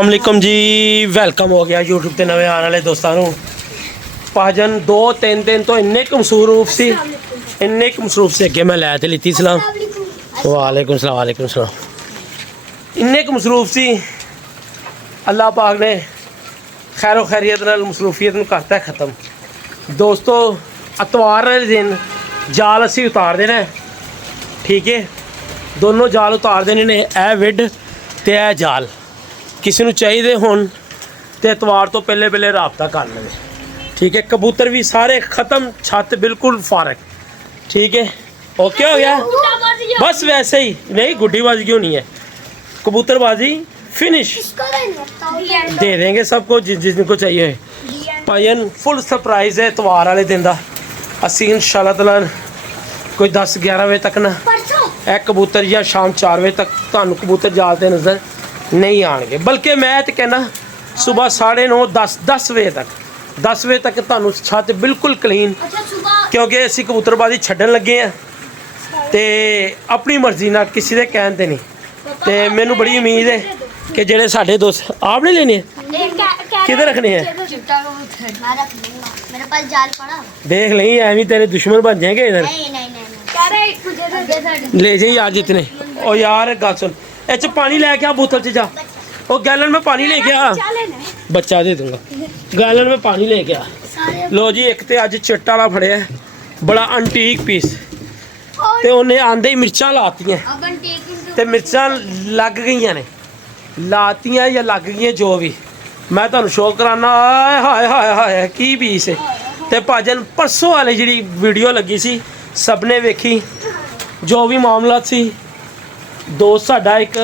अस्सलामुअलैकुम जी, वेलकम हो गया यूट्यूब ते नवे आने वाले दोस्तों ਨੂੰ। ਭਾਜਨ 2-3 दिन तो इन्ने क मसरूफ सी अगे मैं लै ते लीती सलाम। वालेकुम सलाम वालेकुम सलाम। इन्ने क मसरूफ सी अल्लाह पाक ने खैरो खैरियत नाल मसरूफियत नूं करता है ख़त्म। दोस्तों इतवार वाले दिन जाल असी उतार देना है, ठीक है। दोनों जाल उतार देने ने, ए विड ते ए जाल। किसी नूं चाहिए हुण ते इतवार तो पहले पहले राबता कर लेवे, ठीक है। कबूतर भी सारे ख़त्म, छत बिल्कुल फारग, ठीक है। ओके हो गया, बस वैसे ही नहीं गुड्डीबाजी क्यों नहीं है, कबूतरबाजी फिनिश। दे देंगे सबको जिनको चाहिए। भाईन फुल सरप्राइज़ है इतवार वाले दिन का। असी इंशाअल्लाह तआला कोई 10-11 बजे तक ना ए कबूतर या शाम 4 बजे तक तुहानू कबूतर जाल ते नज़र नहीं आएंगे, बल्कि मैं तो कहना सुबह 9:30 10 बजे तक 10 बजे तक तुहानू छत बिल्कुल क्लीन, क्योंकि असी कबूतरबाजी छड्डन लगे हैं तो अपनी मर्जी ना किसी के कहन ते नहीं। तो मैनू बड़ी उम्मीद है कि जेडे साडे दोस्त आपने लेने किधर रखने हैं, देख ली एवं तेरे दुश्मन बन जाएंगे इधर। ले जाइए यार जितने। ओ यार गल सुन, इस पानी लेके आ बोतल च जा, ओ गैलन में पानी लेके आ, बच्चा दे दूंगा। गैलन में पानी लेके आ। लो जी, एक तो अज चिट्टा वाला फड़िया बड़ा अंटीक पीस, तो उन्हें आंदे ही मिर्चा लातियां ते मिर्चा लग गई ने, लातियां या लग गई जो भी। मैं तुहानू शो कराना। हाय हाय हाय की पीस है। तो भाजन परसों वाली जी वीडियो लगी सी, सब ने वेखी जो भी मामला सी। दोस्त साडा एक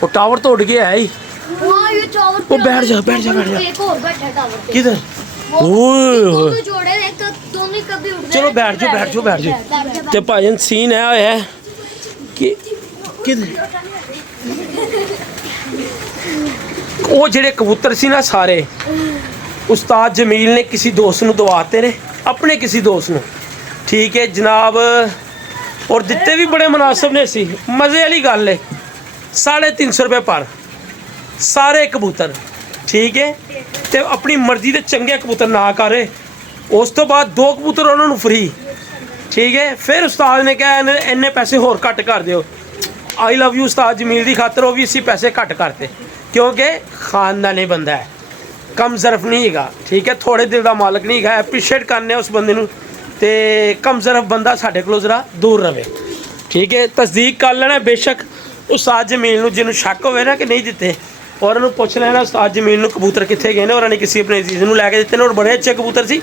वो टावर तोड़ गया है, वो बैठ जा बैठ जा बैठ जा। किधर? चलो बैठ जाओ बैठ जाओ बैठ जाओ। तो भाजन सीन है कि वो जेडे कबूतर सी ना सारे उस्ताद जमील ने किसी दोस्त नूं दवाते ने, अपने किसी दोस्त नूं, ठीक है जनाब। और दिते भी बड़े मुनासिब ने सी। मज़े वाली गल है, 350 रुपये पर सारे कबूतर, ठीक है। तो अपनी मर्जी के चंगे कबूतर ना करे, उस तो बाद 2 कबूतर उन्होंने फ्री, ठीक है। फिर उस्ताद ने कहा इन्ने पैसे होर घट कर दिओ। आई लव यू उस्ताद जमील की खातर वो भी इसी पैसे घट करते, क्योंकि खानदानी बंदा है, कम ज़रफ नहीं है, ठीक है। थोड़े दिल का मालक नहीं है, एप्रीशिएट करने उस बंदे नूं, ते कम ज़रफ बंदा साढ़े कोलों जरा दूर रहे, ठीक है। तस्दीक कर लेना बेशक उस्ताद जमील नूं जिन्होंने शक होवे ना कि नहीं दिते, और उन्होंने पूछ लेना उस्ताद जमील नूं कबूतर कित्थे गए ने, और उन्होंने किसी अपने अजीज़ नूं लैके दिते ने, और बड़े अच्छे कबूतर सी,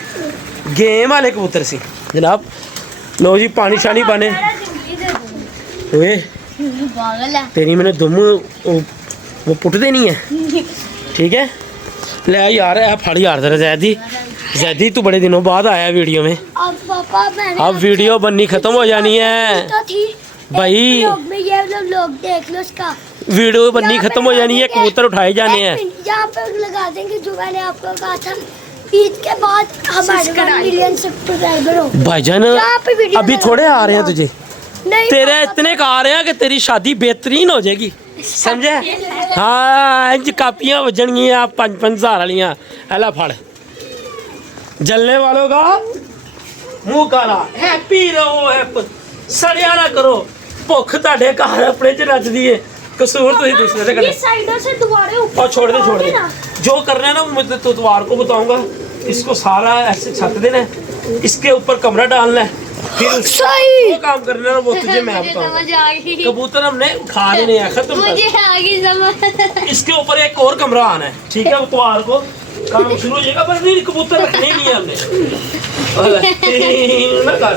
गेम वाले कबूतर सी जनाब। लो जी पानी शानी पाने ओए तेरी मैंने दुम वो पुटते नहीं है, ठीक है। ले यार है फड़ यार तेरा जैदी तू बड़े दिनों बाद आया वीडियो में। अब वीडियो बननी खत्म हो जानी है भाई, लोग देख लो इसका वीडियो बननी खत्म हो जानी है, कबूतर उठाए जाने हैं। यहाँ पे लगा देंगे जो मैंने आपको कहा था, ईद के बाद हमारे मिलियन सब्सक्राइबर हो। भाईजान अभी थोड़े आ रहे हैं तुझे, तेरे इतने का आ रहे हैं कि तेरी शादी बेहतरीन हो जाएगी, समझे। हाँ इंज कापियां बजनगियां 5-5 हज़ार वालियां। ऐला फड़, जलने वालों का मुंह काला। हैप्पी रहो, सड़िया ना करो, भुख तुहाडे घर अपने च नचदी है, कसूर तुसीं दूसरे से करना। साइडों से दोबारा ऊपर और छोड़ दे जो करना है ना मैं तो इतवार को बताऊंगा। इसको सारा ऐसे छत देना है, इसके ऊपर कमरा डालना है, फिर वो काम करना है वो तुझे मैं बताऊंगा। कबूतर हमने खा देने हैं, खत्म कर। इसके ऊपर एक और कमरा आना है, ठीक है। इतवार को काम शुरू हो जाएगा, पर नहीं कबूतर रखने नहीं है हमने ना कर,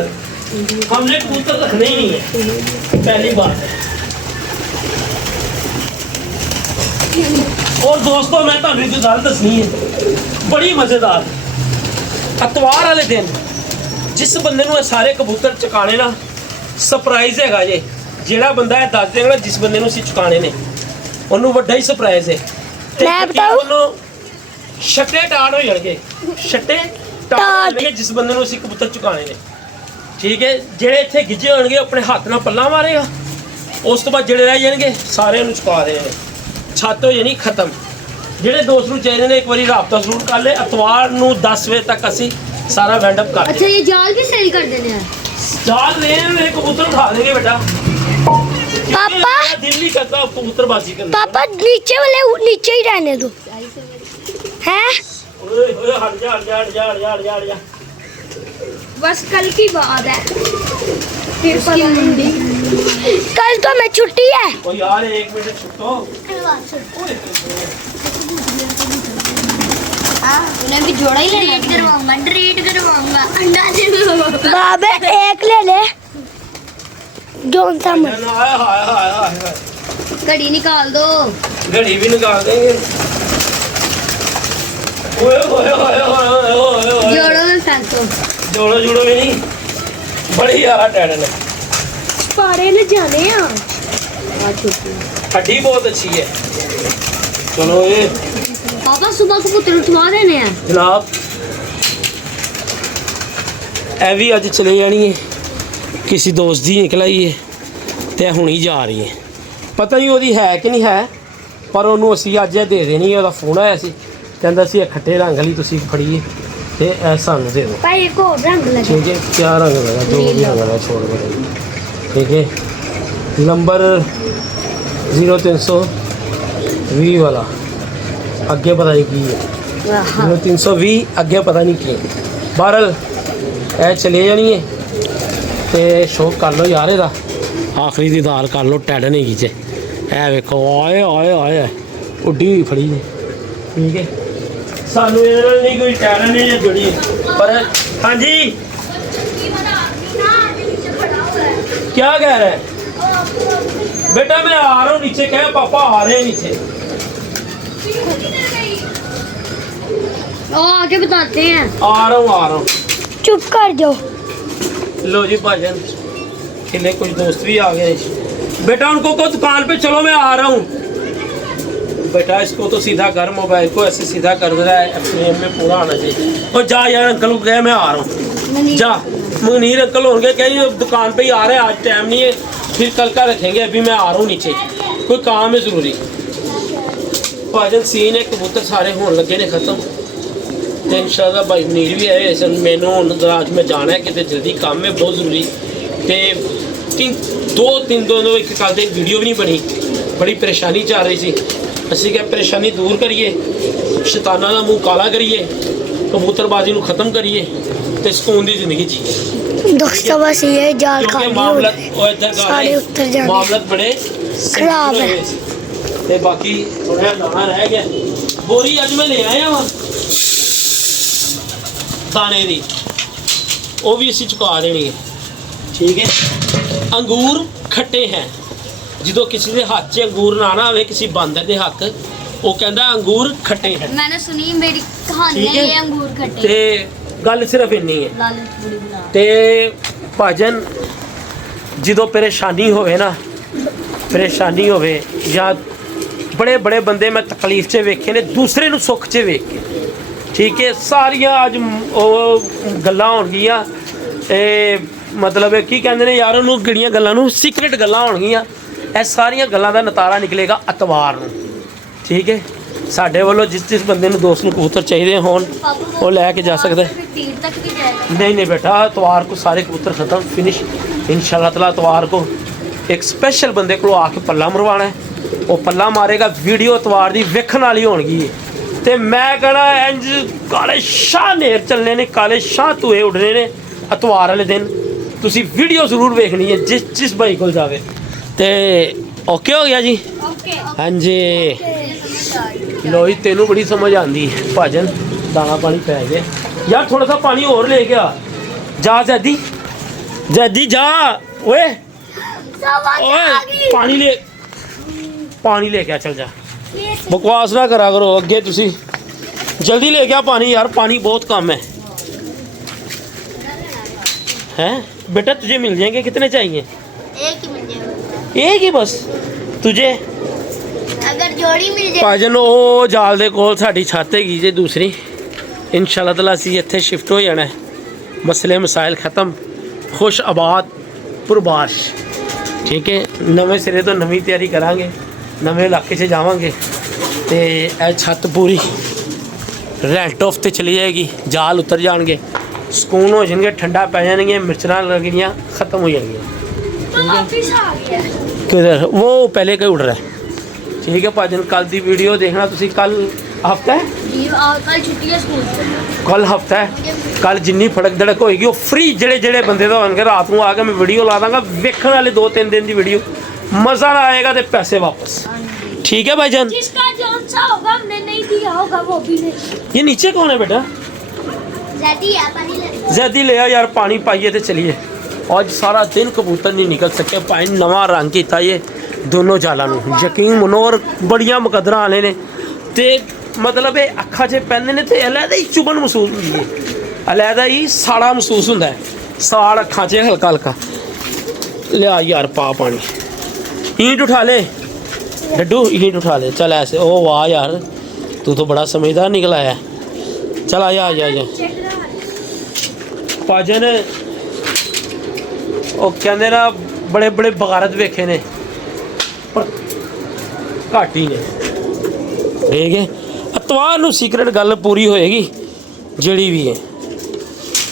हमने कबूतर रखने ही नहीं है, पहली बात है। और दोस्तों मैं तुहानू जो गल दसनी है बड़ी मज़ेदार। इतवार वाले दिन जिस बंदे नूं सारे कबूतर चुकाने ना, सरप्राइज़ है जे, जेड़ा बंदा है दस देगा जिस बंदे नूं असीं चुकाने ने, उन्होंने वड्डा ही सरप्राइज़ है। छट्टे टाट हो जाएंगे, छट्टे टाट हो जाएंगे जिस बंदे नूं असीं कबूतर चुकाने ने, ठीक है। जेड़े इत्थे गिज्जे होणगे अपने हाथ नाल पल्ला मारेगा, ਉਸ ਤੋਂ ਬਾਅਦ ਜਿਹੜੇ ਰਹਿ ਜਾਣਗੇ ਸਾਰਿਆਂ ਨੂੰ ਚੁਕਾ ਦੇਣੇ ਨੇ। ਛੱਤ ਹੋ ਜਾਣੀ ਖਤਮ। ਜਿਹੜੇ ਦੋਸਤ ਨੂੰ ਚਾਹੀਦੇ ਨੇ ਇੱਕ ਵਾਰੀ ਰਾਬਤਾ ਜ਼ਰੂਰ ਕਰ ਲੈ। ਐਤਵਾਰ ਨੂੰ 10 ਵਜੇ ਤੱਕ ਅਸੀਂ ਸਾਰਾ ਵੈਂਡ ਅਪ ਕਰ अच्छा ये जाल भी सेल कर देने हैं। जाल ले मेरे कबूतर उठा देंगे बेटा। पापा मेरा दिल नहीं करता कबूतरबाजी करने का। पापा नीचे वाले नीचे ही रहने दो हैं। ओए ओए हट जा हट जा हट जा हट जा हट जा हट जा। बस कल की बात है फिर उसकी मंडी। कल तो मैं छुट्टी है। ओ यार एक मिनट छुट्टो। उन्हें भी जोड़ा ही लेना करवाऊंगा ट्रीट करवाऊंगा अंडा देगा। बाबे एक ले ले जोन सा मन। हाय हाय हाय हाय हाय। घड़ी निकाल दो। घड़ी भी निकाल देंगे। ओए ओए ओए ओए ओए ओए ओए। जोड़ो में फेंको। जोड़ो जोड़ो भी नहीं। बड़ी यार टैड ने पारे न जाने हैं। हड्डी बहुत अच्छी है। चलो ये पापा सुबह कबूतर उठवा देने हैं। जनाब ਇਹ ਵੀ ਅੱਜ ਚਲੇ ਜਾਣੀ ਹੈ ਕਿਸੇ ਦੋਸਤ ਦੀ ਨਿਕਲ ਆਈ ਹੈ ਤੇ ਹੁਣੀ ਜਾ ਰਹੀ ਹੈ। ਪਤਾ ਨਹੀਂ ਉਹਦੀ ਹੈ ਕਿ ਨਹੀਂ ਹੈ ਪਰ ਉਹਨੂੰ ਅਸੀਂ ਅੱਜ ਇਹ ਦੇ ਦੇਣੀ ਹੈ। ਉਹਦਾ ਫੋਨ ਆਇਆ ਸੀ ਕਹਿੰਦਾ ਸੀ ਇਹ ਖੱਟੇ ਰੰਗ ਲਈ ਤੁਸੀਂ ਫੜੀਏ ਤੇ ਇਹ ਸਾਨੂੰ ਦੇ ਦਿਓ। भाई एक और रंग लगे। ठीक है क्या रंग लगा जो भी रंग लगा छोड़ दो। ठीक है नंबर 0320 वाला ਅੱਗੇ ਪਤਾ ਨਹੀਂ ਕੀ ਹੈ। 0320 ਅੱਗੇ ਪਤਾ ਨਹੀਂ ਕੀ ਹੈ। ਬਹਰਲ ਇਹ ਚਲੇ ਜਾਣੀ ਹੈ ਤੇ ਸ਼ੌਕ ਕਰ ਲਓ ਯਾਰ ਇਹਦਾ ਆਖਰੀ ਦੀਦਾਰ ਕਰ ਲਓ। ਟੈਡ ਨਹੀਂ ਖਿੱਚੇ ਇਹ ਵੇਖੋ ਆਏ ਆਏ ਆਏ ਉੱਡੀ ਹੋਈ ਫੜੀ ਨੇ। ਠੀਕ ਹੈ ਸਾਨੂੰ ਇਹਦੇ ਨਾਲ ਨਹੀਂ ਕੋਈ ਟੈਡ ਨਹੀਂ ਜੁੜੀ ਪਰ ਹਾਂਜੀ क्या कह रहा है बेटा? मैं आ रहा हूँ नीचे। कह पापा आ रहे हैं नीचे। आके बताते हैं। आ रहा हूँ चुप कर जाओ। लो जी भाजन खिले कुछ दोस्त भी आ गए। बेटा उनको को दुकान पे चलो मैं आ रहा हूँ। बेटा इसको तो सीधा कर, मोबाइल को ऐसे सीधा कर दे रहा है। अपने में पूरा आना चाहिए। और जा यार अंकल को कह मैं आ रहा हूँ। जा मुनीर अंकल होंगे कहीं दुकान पे ही आ रहे हैं आज टाइम नहीं है फिर कल का रखेंगे। अभी मैं आ रहा हूँ नीचे कोई काम है ज़रूरी। भाजन सीन है कबूतर सारे होने लगे ने ख़त्म तो इंशाल्लाह भाई मुनीर भी आए सन। मैनू आज मैं जाना है कितने जल्दी काम है बहुत ज़रूरी। तो तीन एक कल तक वीडियो भी नहीं बनी। बड़ी परेशानी चल रही थी। असी क्या परेशानी दूर करिए शैताना का मुँह काला करिए कबूतरबाजी को ख़त्म करिए तो सुकून की जिंदगी जी। दोस्तों बस ये जाल क्योंकि खाली मामला सारे उत्तर जाने मामलत बड़े खराब है। ते बाकी थोड़ा दाना रह गया। बोरी अज मैं ले आया वहाँ दाने दी वो भी असी चुका देनी है। ठीक है अंगूर खट्टे हैं जो किसी के हाथ च अंगूर ना ना आवे किसी बंदर के हक वो कहता अंगूर खट्टे हैं। मैंने सुनी मेरी कहानी ठीक है है ये अंगूर खट्टे। ते गल सिर्फ इन्नी है लालच बड़ी बना। ਤੇ ਭਾਜਨ ਜਦੋਂ ਪਰੇਸ਼ਾਨੀ ਹੋਵੇ ਨਾ ਪਰੇਸ਼ਾਨੀ ਹੋਵੇ ਜਾਂ ਬੜੇ ਬੜੇ ਬੰਦੇ ਮੈਂ ਤਕਲੀਫ 'ਚ ਵੇਖੇ ਨੇ ਦੂਸਰੇ ਨੂੰ ਸੁੱਖ 'ਚ ਵੇਖ ਕੇ। ਠੀਕ ਹੈ ਸਾਰੀਆਂ ਅੱਜ ਉਹ ਗੱਲਾਂ ਹੋਣਗੀਆਂ ਇਹ ਮਤਲਬ ਕੀ ਕਹਿੰਦੇ ਨੇ ਯਾਰ ਉਹਨੂੰ ਕਿਹੜੀਆਂ ਗੱਲਾਂ ਨੂੰ ਸੀਕ੍ਰੇਟ ਗੱਲਾਂ ਹੋਣਗੀਆਂ। ਇਹ ਸਾਰੀਆਂ ਗੱਲਾਂ ਦਾ ਨਤਾਰਾ ਨਿਕਲੇਗਾ ਐਤਵਾਰ ਨੂੰ। ਠੀਕ ਹੈ ਸਾਡੇ ਵੱਲੋਂ ਜਿਸ ਬੰਦੇ ਨੂੰ ਦੋਸਤ ਨੂੰ ਕਬੂਤਰ ਚਾਹੀਦੇ ਹੋਣ ਉਹ ਲੈ ਕੇ ਜਾ ਸਕਦਾ ਹੈ। तीर तक भी जाएगा। नहीं बेटा इतवार को सारे कबूतर ख़त्म फिनिश इंशाल्लाह ताला। इतवार को एक स्पेशल बंदे को आके पल्ला मरवाना है वो पल्ला मारेगा। वीडियो इतवार की वेखण वाली होगी तो मैं कहना इंज काले शाह नेर चलने ने काले शाह धुए उड़ने ने इतवार वाले दिन। तुसी वीडियो जरूर वेखनी है जिस भाई को जावे तो ओके हो गया जी। ओके हाँ जी लो जी तेनू बड़ी समझ आती है भाजन दाना पानी पै गया यार थोड़ा सा पानी और लेके आ जा जैदी जैदी जा ओए ओए पानी लेके आ चल जा बकवास ना करा करो अगे तुसी जल्दी लेके आ पानी यार पानी बहुत कम है हैं बेटा तुझे मिल जाएंगे कितने चाहिए? एक ही मिल जाएगा। एक ही बस तुझे अगर जोड़ी मिल जाए ਭਾਜਨ ਉਹ ਜਾਲ ਦੇ ਕੋਲ ਸਾਡੀ ਛੱਤ ਹੈਗੀ ਜੇ ਦੂਸਰੀ इंशाल्लाह ताला ਅਸੀਂ ਇੱਥੇ ਸ਼ਿਫਟ ਹੋ ਜਾਣਾ ਹੈ। ਮਸਲੇ ਮਸਾਇਲ ਖਤਮ खुश आबाद पुरबाश ਠੀਕ ਹੈ ਨਵੇਂ ਸਿਰੇ ਤੋਂ ਨਵੀਂ ਤਿਆਰੀ ਕਰਾਂਗੇ, ਨਵੇਂ ਇਲਾਕੇ 'ਚ ਜਾਵਾਂਗੇ ਤੇ ਇਹ ਛੱਤ ਪੂਰੀ ਰੈਂਟ ਆਫ ਤੇ ਚਲੀ ਜਾਏਗੀ, ਜਾਲ ਉਤਰ ਜਾਣਗੇ, ਸਕੂਨ ਹੋ ਜਾਣਗੇ, ਠੰਡਾ ਪੈ ਜਾਣਗੀਆਂ, ਮਿਰਚਾਂ ਲੱਗਣੀਆਂ ਖਤਮ ਹੋ ਜਾਣਗੀਆਂ। तो वापिस आ गया किधर वो पहले का ही उड़ रहा है। ठीक है भाजन, कल दी वीडियो देखना तुसी। कल हफ्ता है, कल छुट्टी है स्कूल से। कल हफ्ता है। कल जिन्नी फड़क दड़क होएगी वो फ्री जेड़े जेड़े बंदे तो होंगे रात को आके मैं वीडियो ला दांगा, वेखण वाले 2-3 दिन की वीडियो, मज़ा ना आएगा तो पैसे वापस। ठीक है भाईजान। जिसका जौन सा होगा हमने नहीं दिया होगा वो भी नहीं। ये नीचे कौन है बेटा? जैदी है पानी ले। जैदी ले आओ यार, पानी पाइए तो चलिए। आज सारा दिन कबूतर नहीं निकल सके, पाई नवा रंग किया ये दोनों जालों नूं, यकीन मनो। और बड़िया मुकदरा आने ने ते मतलब ये अखा च पैंदे ने ते अलहदा ही चुभन महसूस होंदी है, अलहदा ही साड़ा महसूस होंदा है, साड़ अखा च हल्का हल्का। लिया यार पा पानी, ईंट उठा ले डड्डू, ईंट उठा ले। चल ऐसे, ओ वाह यार तू तो बड़ा समझदार निकल आया। चल आ जा भाजन। ਉਹ ਕਹਿੰਦੇ ਨਾ ਬੜੇ ਬੜੇ ਬਗਾਰਤ ਵੇਖੇ ਨੇ ਪਰ ਘੱਟ ਹੀ ਨੇ। ਠੀਕ ਹੈ, ਅਤਵਾਰ ਨੂੰ ਸੀਕ੍ਰੇਟ ਗੱਲ ਪੂਰੀ ਹੋਏਗੀ ਜਿਹੜੀ ਵੀ ਹੈ।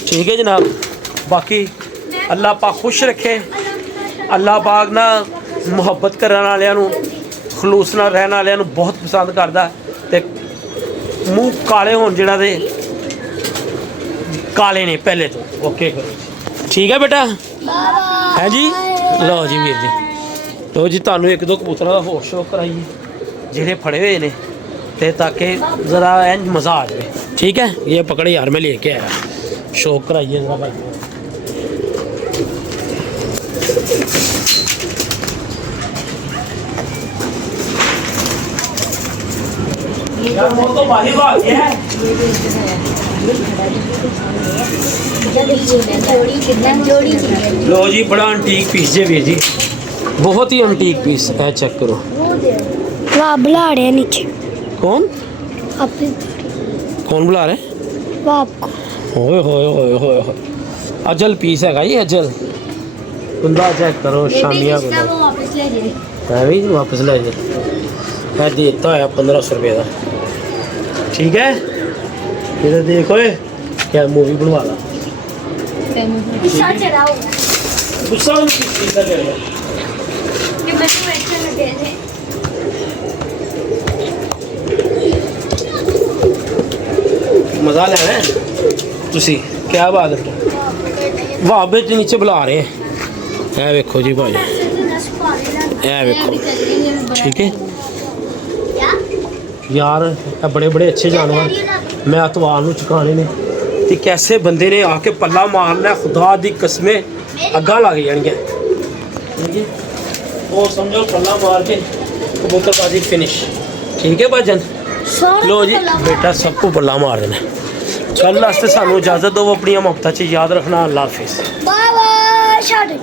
ਠੀਕ ਹੈ ਜਨਾਬ, ਬਾਕੀ ਅੱਲਾਹ ਪਾਕ ਖੁਸ਼ ਰੱਖੇ, ਅੱਲਾਹ ਪਾਕ ਨਾ ਮੁਹੱਬਤ ਕਰਨ ਵਾਲਿਆਂ ਨੂੰ, ਖਲੂਸ ਨਾਲ ਰਹਿਣ ਵਾਲਿਆਂ ਨੂੰ ਬਹੁਤ ਪਸੰਦ ਕਰਦਾ ਤੇ ਮੂੰਹ ਕਾਲੇ ਹੋਣ ਜਿਹੜਾ ਦੇ ਕਾਲੇ ਨੇ ਪਹਿਲੇ ਤੋਂ। ਓਕੇ ਕਰੋ, ਠੀਕ ਹੈ ਬੇਟਾ। है जी, लो जी वीर जी, लो जी ਤੁਹਾਨੂੰ ਇੱਕ ਦੋ ਕਬੂਤਰਾਂ ਦਾ ਹੋਰ ਸ਼ੌਕ ਕਰਾਈਏ ਜਿਹੜੇ ਫੜੇ ਹੋਏ ਨੇ ਤੇ ਤਾਂ ਕਿ ਜ਼ਰਾ ਇੰਜ ਮਜ਼ਾ ਆ ਜਾਵੇ। ठीक है, ये पकड़े यार, मैं लेके आया, शौक कराइए जरा भाई। यार वो तो बाहर भाग गया है। लो जी, बड़ा अंटीक पीस जे वीर जी, बहुत ही अंटीक पीस है। चेक करो, वहाँ बुला रहे हैं नीचे। कौन अपने कौन बुला रहे? वो आपको। होए होए होए होए होए, अजल पीस है ये अजल। कुंदा चेक करो, शामिया कुंदा वापस ले जाए। है भी वापस ले जाए। मैं देता है 1500 रुपये का। ठीक है, इधर देखो क्या मूवी बनवा ला। गुस्सा चढ़ा हुआ गुस्सा करेगा कि मैंने वैसे लगे थे। मजा लेना है तुसी, क्या बात है। वहाँ पे नीचे बुला रहे हैं, है वेखो जी भाई, है वेखो। ठीक है यार, बड़े बड़े अच्छे जानवर मैं अतवार नूं चुकाने ने ते कैसे बंदे ने आके पल्ला मारना, खुदा दी कसमें अग्गां लग जाणगियां। ठीक है, वो समझो पल्ला मार के कबूतरबाजी फिनिश। ठीक है भाजन, लो जी बेटा सबको पल्ला मार देना। कल वास्ते सानू इजाजत दो, अपनी मोहब्बत च याद रखना। अल्लाह हाफिज़। Bye bye.